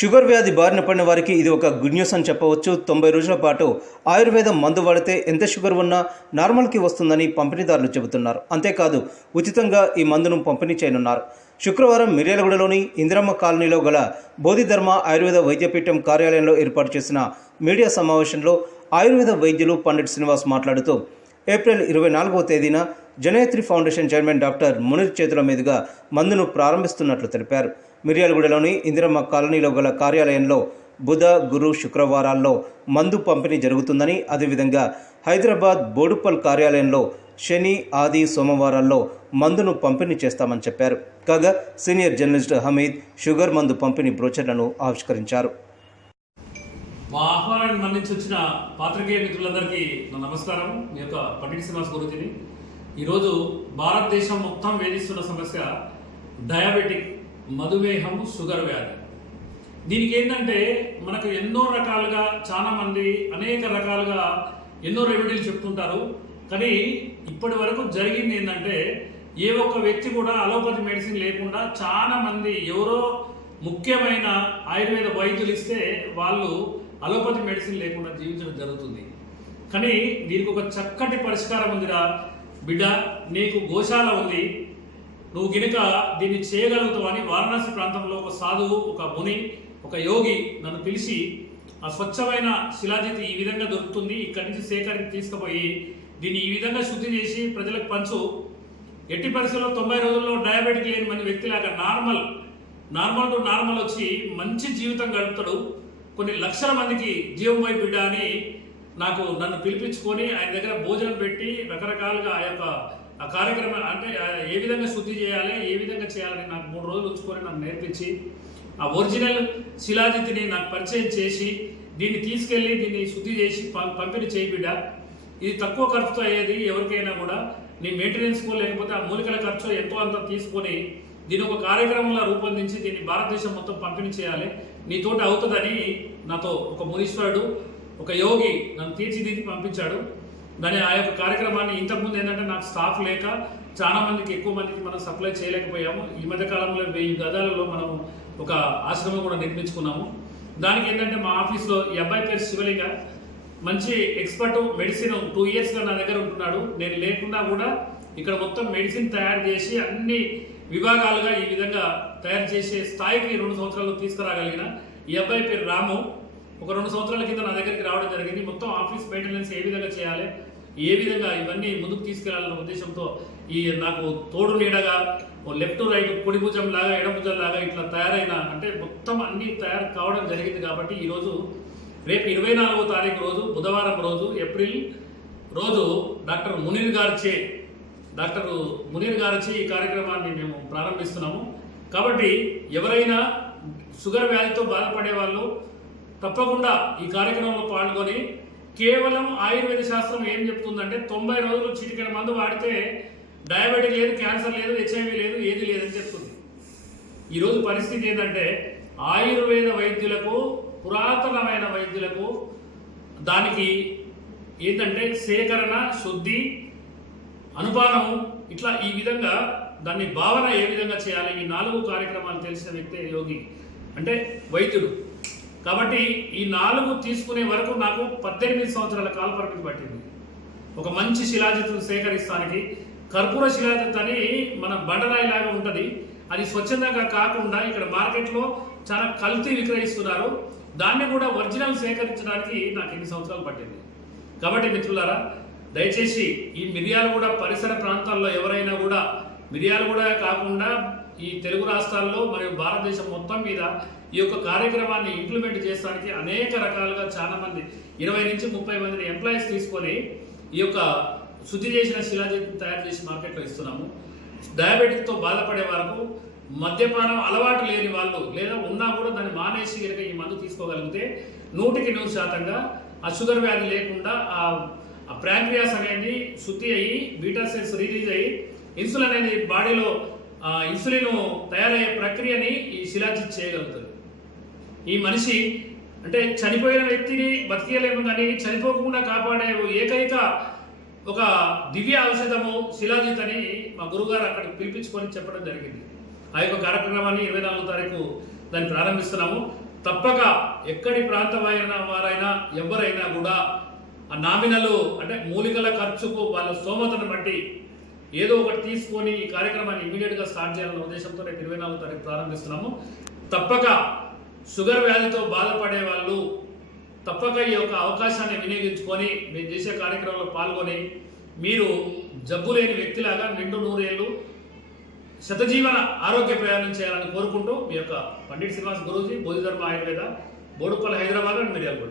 Sugar వ్యాధి బారిన పడిన వారికి ఇది ఒక గుడ్ న్యూస్ అని చెప్పవచ్చు. 90 రోజుల పాటు ఆయుర్వేదం మందు వాడితే ఎంత షుగర్ ఉన్నా నార్మల్కి వస్తుందని పంపిణీదారులు చెబుతున్నారు. అంతేకాదు ఉచితంగా ఈ మందును పంపిణీ చేయనున్నారు. శుక్రవారం మిర్యాలగూడలోని ఇందిరమ్మ కాలనీలో గల బోధిధర్మ ఆయుర్వేద వైద్యపీఠం కార్యాలయంలో ఏర్పాటు చేసిన మీడియా సమావేశంలో ఆయుర్వేద వైద్యులు పండిట్ శ్రీనివాస్ మాట్లాడుతూ ఏప్రిల్ 24వ తేదీన Janayatri foundation chairman doctor Munir చేతుల మీదుగా మందును ప్రారంభిస్తున్నట్లు తెలిపారు. మిర్యాలగూడలోని ఇందిరమ్మ కాలనీలో గల కార్యాలయంలో బుధ, గురు, శుక్రవారాల్లో మందు పంపిణీ జరుగుతుందని, అదేవిధంగా హైదరాబాద్ బోడుప్పల్ కార్యాలయంలో శని, ఆది, సోమవారాల్లో మందును పంపిణీ చేస్తామని చెప్పారు. కాగా సీనియర్ జర్నలిస్ట్ హమీద్ షుగర్ మందు పంపిణీ బ్రోచర్లను ఆవిష్కరించారు. మా ఆహ్వానాన్ని మన్నించి వచ్చిన పాత్రికేయ మిత్రులందరికీ నా నమస్కారం. మీ యొక్క పండిట్ శ్రీనివాస్ గురుజీని. ఈరోజు భారతదేశం మొత్తం వేధిస్తున్న సమస్య డయాబెటిక్, మధుమేహం, షుగర్ వ్యాధి. దీనికి ఏంటంటే మనకు ఎన్నో రకాలుగా చాలామంది అనేక రకాలుగా ఎన్నో రెమెడీలు చెప్తుంటారు. కానీ ఇప్పటి వరకు జరిగింది ఏంటంటే ఏ ఒక్క వ్యక్తి కూడా అలోపతి మెడిసిన్ లేకుండా చాలామంది ఎవరో ముఖ్యమైన ఆయుర్వేద వైద్యులు ఇస్తే వాళ్ళు అలోపతి మెడిసిన్ లేకుండా జీవించడం జరుగుతుంది. కానీ దీనికి ఒక చక్కటి పరిష్కారం ఉందిరా బిడ్డ, నీకు గోశాల ఉంది, నువ్వు గినక దీన్ని చేయగలుగుతావని వారణాసి ప్రాంతంలో ఒక సాధువు, ఒక ముని, ఒక యోగి నన్ను పిలిచి ఆ స్వచ్ఛమైన శిలాజిత్ ఈ విధంగా దొరుకుతుంది, ఇక్కడి నుంచి సేకరించి తీసుకుపోయి దీన్ని ఈ విధంగా శుద్ధి చేసి ప్రజలకు పంచు. ఎట్టి పరిస్థితుల్లో 90 రోజుల్లో డయాబెటిక్ లేని మంది వ్యక్తిలాగా నార్మల్ టు నార్మల్ వచ్చి మంచి జీవితం గడుపుతాడు. కొన్ని లక్షల మందికి జీవం పోయి బిడ్డ అని నన్ను పిలిపించుకొని ఆయన దగ్గర భోజనం పెట్టి రకరకాలుగా ఆ కార్యక్రమం అంటే ఏ విధంగా శుద్ధి చేయాలి, ఏ విధంగా చేయాలని నాకు 3 రోజులు ఉంచుకొని నాకు నేర్పించి ఆ ఒరిజినల్ శిలాజిత్ని నాకు పరిచయం చేసి దీన్ని తీసుకెళ్ళి దీన్ని శుద్ధి చేసి పంపిణీ చేయి బిడ్డ. ఇది తక్కువ ఖర్చుతో అయ్యేది. ఎవరికైనా కూడా నీ మెయింటెనెన్స్ లేకపోతే ఆ మూలికల ఖర్చు ఎంతో అంత తీసుకొని దీని ఒక కార్యక్రమంలో రూపొందించి దీన్ని భారతదేశం మొత్తం పంపిణీ చేయాలి, నీతోటి అవుతుందని నాతో ఒక మునీశ్వరుడు, ఒక యోగి నన్ను తీర్చిదిద్ది పంపించాడు. ఆ యొక్క కార్యక్రమాన్ని ఇంతకుముందు ఏంటంటే నాకు స్టాఫ్ లేక చాలా మందికి, ఎక్కువ మందికి మనం సప్లై చేయలేకపోయాము. ఈ మధ్య కాలంలో 1000 గదాలలో మనం ఒక ఆశ్రమం కూడా నిర్మించుకున్నాము. దానికి ఏంటంటే మా ఆఫీస్లో ఈ అబ్బాయి పేరు శివలింగ, మంచి ఎక్స్పర్ట్, మెడిసిన్ 2 ఇయర్స్గా నా దగ్గర ఉంటున్నాడు. నేను లేకుండా కూడా ఇక్కడ మొత్తం మెడిసిన్ తయారు చేసి అన్ని విభాగాలుగా ఈ విధంగా తయారు చేసే స్థాయికి 2 సంవత్సరాలు తీసుకురాగలిగిన ఈ అబ్బాయి పేరు రాము. ఒక 2 సంవత్సరాల కింద నా దగ్గరికి రావడం జరిగింది. మొత్తం ఆఫీస్ మెయింటెనెన్స్ ఏ విధంగా చేయాలి, ఏ విధంగా ఇవన్నీ ముందుకు తీసుకెళ్లాలన్న ఉద్దేశంతో నాకు తోడు నీడగా లెఫ్ట్ రైట్, కుడి భుజం లాగా, ఎడ భుజం లాగా ఇట్లా తయారైన అంటే మొత్తం అన్ని తయారు కావడం జరిగింది. కాబట్టి ఈరోజు రేపు 24వ తారీఖు రోజు, బుధవారం రోజు, ఏప్రిల్ రోజు డాక్టర్ మునీర్ గారిచే ఈ కార్యక్రమాన్ని మేము ప్రారంభిస్తున్నాము. కాబట్టి ఎవరైనా షుగర్ వ్యాధితో బాధపడే వాళ్ళు తప్పకుండా ఈ కార్యక్రమంలో పాల్గొని, కేవలం ఆయుర్వేద శాస్త్రం ఏం చెప్తుందంటే 90 రోజులు చిటికెన మందు వాడితే డయాబెటిక్ లేదు, క్యాన్సర్ లేదు, హెచ్ఐవి లేదు, ఏది లేదని చెప్తుంది. ఈరోజు పరిస్థితి ఏంటంటే ఆయుర్వేద వైద్యులకు, పురాతనమైన వైద్యులకు దానికి ఏంటంటే సేకరణ, శుద్ధి, అనుపానము, ఇట్లా ఈ విధంగా దాన్ని భావన ఏ విధంగా చేయాలి, ఈ 4 కార్యక్రమాలు తెలిసిన వ్యక్తే యోగి అంటే వైద్యుడు. కాబట్టి ఈ 4 తీసుకునే వరకు నాకు 18 సంవత్సరాల కాల పరిమితి పట్టింది. ఒక మంచి శిలాజిత్తును సేకరిస్తానికి. కర్పూర శిలాజిత్ అని మన బండరాయి లాగా ఉంటుంది, అది స్వచ్ఛందంగా కాకుండా ఇక్కడ మార్కెట్లో చాలా కల్తీ విక్రయిస్తున్నారు. దాన్ని కూడా ఒరిజినల్ సేకరించడానికి నాకు 8 సంవత్సరాలు పట్టింది. కాబట్టి మిత్రులారా, దయచేసి ఈ మిర్యాలగూడ పరిసర ప్రాంతాల్లో ఎవరైనా కూడా, మిర్యాలగూడ కాకుండా ఈ తెలుగు రాష్ట్రాల్లో మరియు భారతదేశం మొత్తం మీద ఈ యొక్క కార్యక్రమాన్ని ఇంప్లిమెంట్ చేయడానికి అనేక రకాలుగా చాలా మంది 20 నుంచి 30 మందిని ఎంప్లాయీస్ తీసుకొని ఈ యొక్క శుద్ధి చేసిన శిలాజిత్ని తయారు చేసి మార్కెట్లో ఇస్తున్నాము. డయాబెటిక్తో బాధపడే వరకు, మద్యపానం అలవాటు లేని వాళ్ళు లేదా ఉన్నా కూడా దాన్ని మానేసి కనుక ఈ మందు తీసుకోగలిగితే 100కి 100% ఆ షుగర్ వ్యాధి లేకుండా ఆ ప్యాంక్రియాస్ అనేది శుద్ధి అయ్యి బీటా సెల్స్ రిలీజ్ అయ్యి ఇన్సులిన్ అనేది బాడీలో ఇన్సులిన్ తయారయ్యే ప్రక్రియని ఈ శిలాజిత్ చేయగలుగుతుంది. ఈ మనిషి అంటే చనిపోయిన వ్యక్తిని బతికేయలేము, కానీ చనిపోకుండా కాపాడే ఏకైక ఒక దివ్య ఔషధము శిలాజిత్ అని మా గురువుగారు అక్కడికి పిలిపించుకొని చెప్పడం జరిగింది. ఆ యొక్క కార్యక్రమాన్ని 24వ తారీఖు దాన్ని ప్రారంభిస్తున్నాము. తప్పక ఎక్కడి ప్రాంతమైన వారైనా ఎవరైనా కూడా ఆ నామినలు అంటే మూలికల ఖర్చుకు వాళ్ళ స్తోమతను బట్టి ఏదో ఒకటి తీసుకొని ఈ కార్యక్రమాన్ని ఇమీడియట్గా స్టార్ట్ చేయాలన్న ఉద్దేశంతో రేపు 24వ తారీఖు ప్రారంభిస్తున్నాము. తప్పక షుగర్ వ్యాధితో బాధపడే వాళ్ళు తప్పక ఈ యొక్క అవకాశాన్ని వినియోగించుకొని మేము చేసే కార్యక్రమంలో పాల్గొని మీరు జబ్బు లేని వ్యక్తిలాగా నిండు 100 ఏళ్ళు శతజీవన ఆరోగ్య ప్రయాణం చేయాలని కోరుకుంటూ మీ యొక్క పండిట్ శ్రీనివాస్ గురూజీ బోధిధర్మ ఆయుర్వేద బోడుపల్లి హైదరాబాద్ అండ్ మిర్యాలగూడ.